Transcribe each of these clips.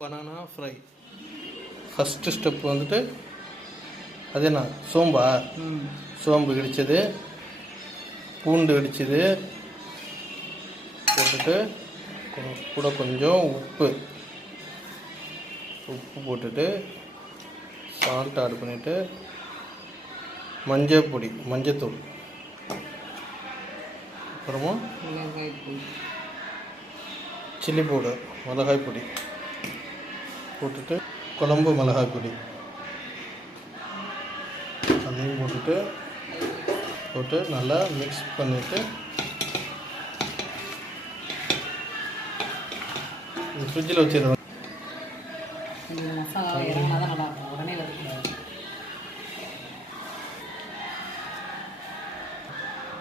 Banana fry. First step வந்துட்டு அது என்ன சோம்பா, சோம்பு இடித்தது, பூண்டு இடித்தது போட்டுட்டு கூட கொஞ்சம் உப்பு போட்டுட்டு சால்ட் ஆட் பண்ணிவிட்டு மஞ்சத்தூள் அப்புறமா சில்லி பவுடர் மிளகாய் பொடி போட்டுட்டு குழம்பு மிளகாய் பொடி அதையும் போட்டு நல்லா மிக்ஸ் பண்ணிவிட்டு ஃப்ரிட்ஜில் வச்சிடுவேன்.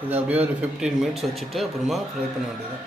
இது அப்படியே ஒரு 15 மினிட்ஸ் வச்சுட்டு அப்புறமா ஃப்ரை பண்ண வேண்டியது.